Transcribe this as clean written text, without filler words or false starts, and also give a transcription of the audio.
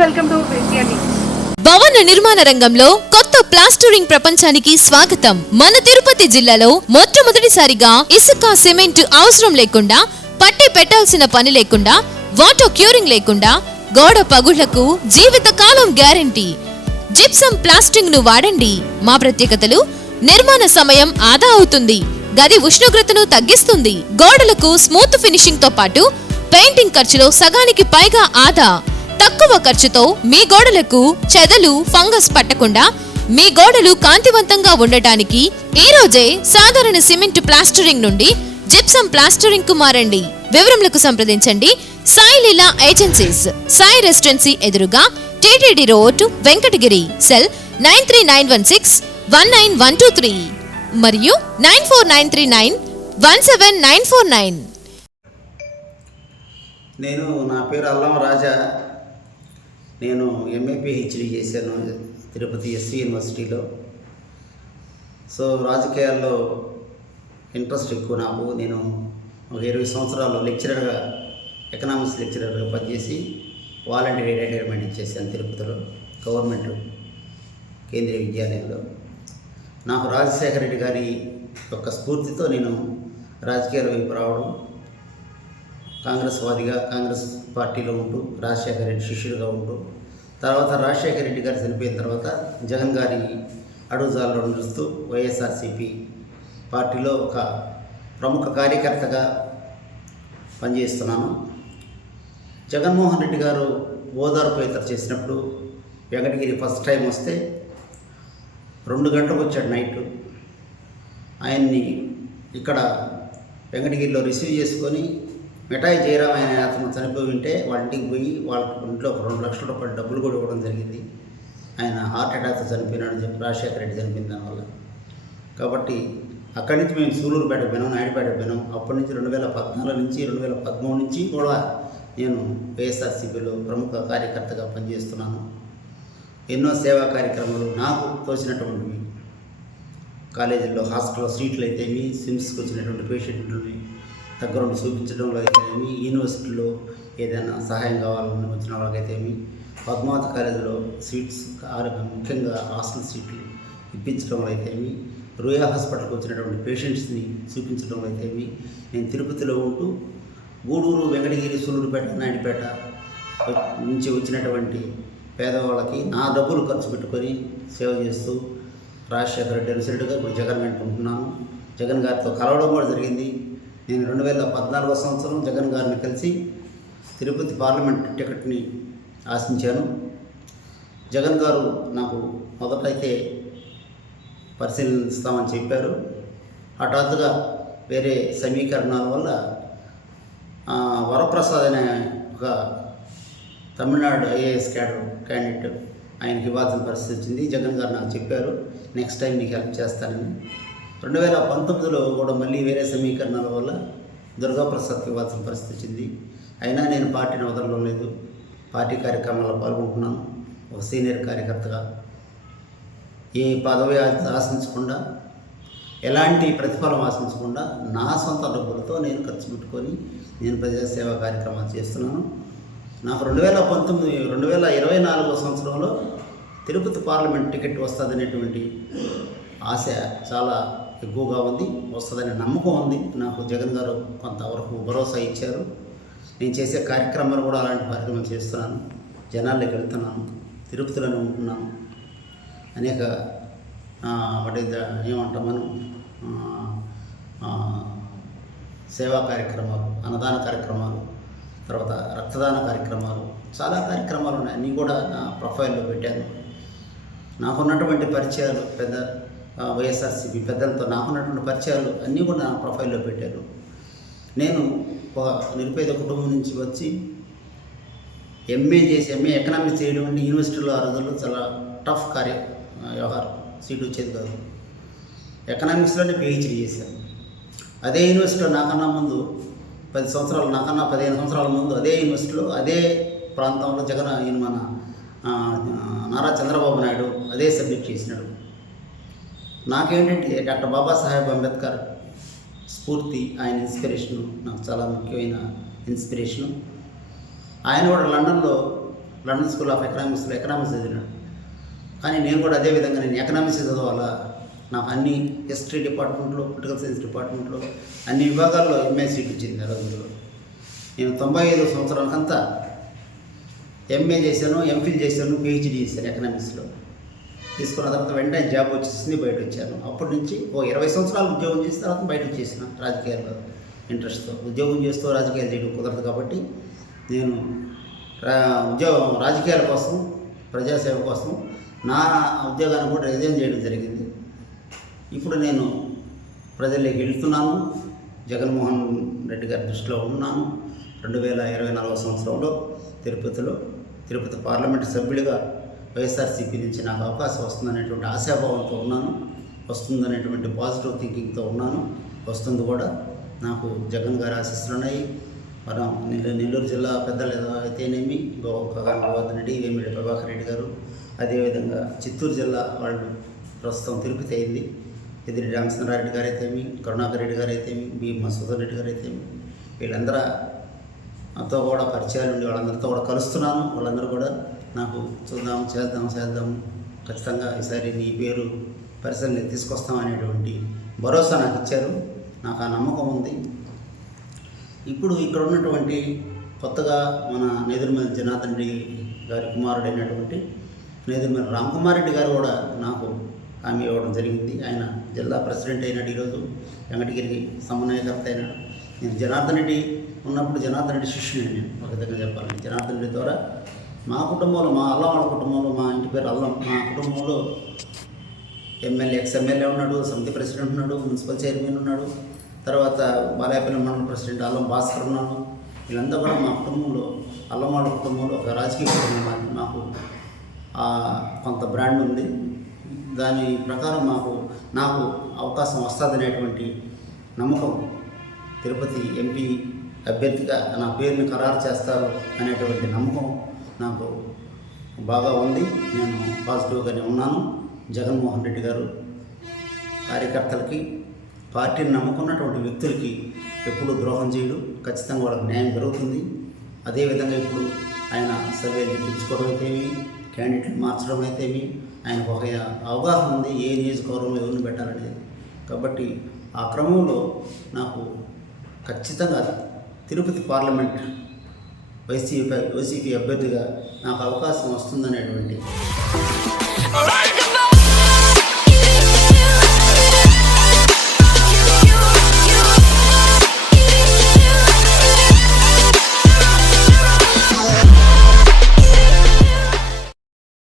Welcome to విద్యాని. భవన నిర్మాణ రంగంలో కొత్త ప్లాస్టరింగ్ ప్రపంచానికి స్వాగతం. మన తిరుపతి జిల్లాలో మొట్టమొదటిసారిగా ఇసుక సిమెంట్ అవసరం లేకుండా, పట్టి పెట్టాల్సిన పని లేకుండా, వాటర్ క్యూరింగ్ లేకుండా, గోడ పగుళ్లకు జీవిత కాలం గ్యారంటీ. జిప్సమ్ ప్లాస్టింగ్ ను వాడండి. మా ప్రత్యేకతలు: నిర్మాణ సమయం ఆదా అవుతుంది, గది ఉష్ణోగ్రతను తగ్గిస్తుంది, గోడలకు స్మూత్ ఫినిషింగ్ తో పాటు పెయింటింగ్ ఖర్చులో సగానికి పైగా ఆదా. తక్కువ ఖర్చుతో మీ గోడలకు చెదలు, ఫంగస్ పట్టకుండా మీ గోడలు కాంతివంతంగా ఉండటానికి ఈ రోజే సాధారణ సిమెంట్ ప్లాస్టరింగ్ నుండి జిప్సమ్ ప్లాస్టరింగ్ కు మారండి. వివరములకు సంప్రదించండి సాయి లీలా ఏజెన్సీస్, సాయి రెసిడెన్సీ ఎదురుగా, టీటీడీ రోడ్, వెంకటగిరి. సెల్ 9391619123 మరియు 9493917949. నా పేరు అల్లం రాజా. నేను ఎంఏ పిహెచ్డి చేశాను తిరుపతి ఎస్వి యూనివర్సిటీలో. సో రాజకీయాల్లో ఇంట్రెస్ట్ ఎక్కువ నాకు. నేను ఒక 20 సంవత్సరాలు లెక్చరర్గా, ఎకనామిక్స్ లెక్చరర్గా పనిచేసి వాలంటీర్ రిటైర్మెంట్ ఇచ్చేసాను తిరుపతిలో గవర్నమెంట్ కేంద్రీయ విద్యాలయంలో. నాకు రాజశేఖర రెడ్డి గారి యొక్క స్ఫూర్తితో నేను రాజకీయాల వైపు రావడం, కాంగ్రెస్ వాదిగా కాంగ్రెస్ పార్టీలో ఉంటూ రాజశేఖర రెడ్డి శిష్యుడిగా ఉంటూ, తర్వాత రాజశేఖర రెడ్డి గారు చనిపోయిన తర్వాత జగన్ గారి అడుగుజాలలో నిలుస్తూ వైఎస్ఆర్సీపీ పార్టీలో ఒక ప్రముఖ కార్యకర్తగా పనిచేస్తున్నాను. జగన్మోహన్ రెడ్డి గారు ఓదార్పు యాత్ర చేసినప్పుడు వెంకటగిరి ఫస్ట్ టైం వస్తే 2 గంటలకు వచ్చాడు నైట్. ఆయన్ని ఇక్కడ వెంకటగిరిలో రిసీవ్ చేసుకొని, మిఠాయి జయరాం ఆయన అతను చనిపోయి ఉంటే వాళ్ళ ఇంటికి పోయి వాళ్ళ ఇంట్లో 2 లక్షల రూపాయలు డబ్బులు కూడా ఇవ్వడం జరిగింది. ఆయన హార్ట్ అటాక్తో చనిపోయినాడని చెప్పి రాజశేఖర రెడ్డి చనిపోయిన దానివల్ల. కాబట్టి అక్కడి నుంచి మేము సూలూరుపేట పోయినాం, నాయుడుపేట పోయినాం. అప్పటి నుంచి 2014 నుంచి 2013 నుంచి కూడా నేను వైఎస్ఆర్సీపీలో ప్రముఖ కార్యకర్తగా పనిచేస్తున్నాను. ఎన్నో సేవా కార్యక్రమాలు నాకు తోచినటువంటివి, కాలేజీల్లో హాస్టల్లో సీట్లు అయితేమి, సిమ్స్కి వచ్చినటువంటి పేషెంట్లని దగ్గరుండి చూపించడంలో అయితేమి, యూనివర్సిటీలో ఏదైనా సహాయం కావాలని వచ్చిన వాళ్ళకైతేమి, పద్మావతి కాలేజీలో సీట్స్ ముఖ్యంగా హాస్టల్ సీట్లు ఇప్పించడంలో అయితేమి, రూయా హాస్పిటల్కి వచ్చినటువంటి పేషెంట్స్ని చూపించడంలో అయితేమి, నేను తిరుపతిలో ఉంటూ గూడూరు, వెంకటగిరి, సూలూరుపేట, నాయుడుపేట నుంచి వచ్చినటువంటి పేదవాళ్ళకి నా డబ్బులు ఖర్చు పెట్టుకొని సేవ చేస్తూ రాజశేఖర రెడ్డి రెసిడెంట్గా ఇప్పుడు జగన్ వెంట ఉంటున్నాను. జగన్ గారితో కలవడం కూడా జరిగింది. నేను 2014 సంవత్సరం జగన్ గారిని కలిసి తిరుపతి పార్లమెంట్ టికెట్ని ఆశించాను. జగన్ గారు నాకు మొదటైతే పరిశీలిస్తామని చెప్పారు. హఠాత్తుగా వేరే సమీకరణాల వల్ల వరప్రసాద్ అనే ఒక తమిళనాడు ఐఏఎస్ క్యాండిడేట్ ఆయనకి ఇవ్వాల్సిన పరిస్థితి వచ్చింది. జగన్ గారు నాకు చెప్పారు, నెక్స్ట్ టైం నీకు హెల్ప్ చేస్తానని. 2019లో కూడా మళ్ళీ వేరే సమీకరణాల వల్ల దుర్గాప్రసాద్కి ఇవ్వాల్సిన పరిస్థితి వచ్చింది. అయినా నేను పార్టీని వదలడం లేదు, పార్టీ కార్యక్రమాల్లో పాల్గొంటున్నాను. ఒక సీనియర్ కార్యకర్తగా ఏ పదవి ఆశించకుండా, ఎలాంటి ప్రతిఫలం ఆశించకుండా నా సొంత డబ్బులతో నేను ఖర్చు పెట్టుకొని నేను ప్రజాసేవా కార్యక్రమాలు చేస్తున్నాను. నాకు 2024 సంవత్సరంలో తిరుపతి పార్లమెంట్ టికెట్ వస్తుందనేటువంటి ఆశ చాలా ఎక్కువగా ఉంది, వస్తుందనే నమ్మకం ఉంది. నాకు జగన్ గారు కొంతవరకు భరోసా ఇచ్చారు. నేను చేసే కార్యక్రమాలు కూడా అలాంటి కార్యక్రమాలు చేస్తున్నాను, జనాల్లోకి వెళ్తున్నాను, తిరుపతిలోనే ఉంటున్నాను. అనేక ఏమంటాం మనం సేవా కార్యక్రమాలు, అన్నదాన కార్యక్రమాలు, తర్వాత రక్తదాన కార్యక్రమాలు, చాలా కార్యక్రమాలు ఉన్నాయి. అన్నీ కూడా నా ప్రొఫైల్లో పెట్టాను. నాకున్నటువంటి పరిచయాలు పెద్ద వైఎస్ఆర్సీపీ పెద్దలతో నాకున్నటువంటి పరిచయాలు అన్నీ కూడా నా ప్రొఫైల్లో పెట్టాను. నేను ఒక నిరుపేద కుటుంబం నుంచి వచ్చి ఎంఏ ఎకనామిక్స్ చేయడం అంటే యూనివర్సిటీలో ఆ రోజుల్లో చాలా టఫ్ వ్యవహారం, సీటు వచ్చేది కాదు. ఎకనామిక్స్లోనే పిహెచ్డీ చేశాను. అదే యూనివర్సిటీలో నాకన్నా 15 సంవత్సరాల ముందు అదే యూనివర్సిటీలో అదే ప్రాంతంలో మన నారా చంద్రబాబు నాయుడు అదే సబ్జెక్ట్ చేసినాడు. నాకేంటంటే డాక్టర్ బాబాసాహెబ్ అంబేద్కర్ స్ఫూర్తి, ఆయన ఇన్స్పిరేషను నాకు చాలా ముఖ్యమైన ఇన్స్పిరేషను. ఆయన కూడా లండన్లో లండన్ స్కూల్ ఆఫ్ ఎకనామిక్స్లో ఎకనామిక్స్ చదివినాడు. కానీ నేను కూడా అదే విధంగా నేను ఎకనామిక్స్ చదవాలా, నాకు అన్ని హిస్టరీ డిపార్ట్మెంట్లో, పొలిటికల్ సైన్స్ డిపార్ట్మెంట్లో అన్ని విభాగాల్లో ఎంఏ సీట్ ఇచ్చింది ఆ రోజుల్లో. నేను 95 సంవత్సరాలకంతా ఎంఏ చేశాను, ఎంఫిల్ చేశాను, పిహెచ్డీ చేశాను ఎకనామిక్స్లో. తీసుకున్న తర్వాత వెంటనే జాబ్ వచ్చేసింది, బయట వచ్చాను. అప్పటి నుంచి 20 సంవత్సరాలు ఉద్యోగం చేసిన తర్వాత బయట వచ్చేసిన రాజకీయాల్లో ఇంట్రెస్ట్తో. ఉద్యోగం చేస్తూ రాజకీయాలు చేయడం కుదరదు కాబట్టి నేను రాజకీయాల కోసం, ప్రజాసేవ కోసం నా ఉద్యోగాన్ని కూడా రిజైన్ చేయడం జరిగింది. ఇప్పుడు నేను ప్రజల్లోకి వెళ్తున్నాను, జగన్మోహన్ రెడ్డి గారి దృష్టిలో ఉన్నాను. 2024 సంవత్సరంలో తిరుపతి పార్లమెంటు సభ్యుడిగా వైఎస్ఆర్సీపీ నుంచి నాకు అవకాశం వస్తుందనేటువంటి ఆశాభావంతో ఉన్నాను, వస్తుందనేటువంటి పాజిటివ్ థింకింగ్తో ఉన్నాను. వస్తుంది కూడా. నాకు జగన్ గారి ఆశీస్సులు ఉన్నాయి. మనం నెల్లూరు జిల్లా పెద్దలు అయితేనేమి, గోవర్ధన్ రెడ్డి, వేమిరెడ్డి ప్రభాకర్ రెడ్డి గారు, అదేవిధంగా చిత్తూరు జిల్లా వాళ్ళు ప్రస్తుతం తిరుపతి అయింది, ఎదిరి రామచంద్రారెడ్డి గారు అయితేమి, కరుణాకర్ రెడ్డి గారు అయితేమి, బి మసూదన్ రెడ్డి గారు అయితేమి, వీళ్ళందరితో కూడా పరిచయాలు ఉండి వాళ్ళందరితో కూడా కలుస్తున్నాను. వాళ్ళందరూ కూడా నాకు చేద్దాం ఖచ్చితంగా ఈసారి నీ పేరు పరిశీలనకి తీసుకొస్తాం అనేటువంటి భరోసా నాకు ఇచ్చారు. నాకు ఆ నమ్మకం ఉంది. ఇప్పుడు ఇక్కడ ఉన్నటువంటి కొత్తగా మన నేదురుమల్లి జనార్దన్ రెడ్డి గారి కుమారుడైనటువంటి నేదురుమల్లి రామకుమార్ రెడ్డి గారు కూడా నాకు హామీ ఇవ్వడం జరిగింది. ఆయన జిల్లా ప్రెసిడెంట్ అయినాడు, ఈరోజు వెంకటగిరికి సమన్వయకర్త అయినాడు. నేను జనార్దన్ రెడ్డి ఉన్నప్పుడు జనార్దన్ రెడ్డి శిష్యుని, నేను ఒక విధంగా చెప్పాలి. జనార్దన్ రెడ్డి ద్వారా మా కుటుంబంలో, మా అల్లం వాళ్ళ కుటుంబంలో, మా ఇంటి పేరు అల్లం, మా కుటుంబంలో ఎక్స్-ఎమ్మెల్యే ఉన్నాడు, సమితి ప్రెసిడెంట్ ఉన్నాడు, మున్సిపల్ చైర్మన్ ఉన్నాడు, తర్వాత బాలాయపల్లి మండల ప్రెసిడెంట్ అల్లం భాస్కర్ ఉన్నాను. వీళ్ళంతా కూడా మా కుటుంబంలో, అల్లం వాళ్ళ కుటుంబంలో ఒక రాజకీయ కుటుంబం. మాకు కొంత బ్రాండ్ ఉంది. దాని ప్రకారం నాకు అవకాశం వస్తుందనేటువంటి నమ్మకం, తిరుపతి ఎంపీ అభ్యర్థిగా నా పేరుని ఖరారు చేస్తారు అనేటువంటి నమ్మకం నాకు బాగా ఉంది. నేను పాజిటివ్గానే ఉన్నాను. జగన్మోహన్ రెడ్డి గారు కార్యకర్తలకి, పార్టీని నమ్ముకున్నటువంటి వ్యక్తులకి ఎప్పుడు ద్రోహం చేయడు, ఖచ్చితంగా వాళ్ళకి న్యాయం జరుగుతుంది. అదేవిధంగా ఇప్పుడు ఆయన సర్వేలు తెప్పించుకోవడం అయితేమి, క్యాండిడేట్లు మార్చడం అయితేమి, ఆయనకు ఒక అవగాహన ఉంది ఏ నియోజకవర్గంలో ఎవరిని పెట్టాలనేది. కాబట్టి ఆ క్రమంలో నాకు ఖచ్చితంగా తిరుపతి పార్లమెంట్ వైసీపీ అభ్యర్థిగా నాకు అవకాశం వస్తుందనేటువంటి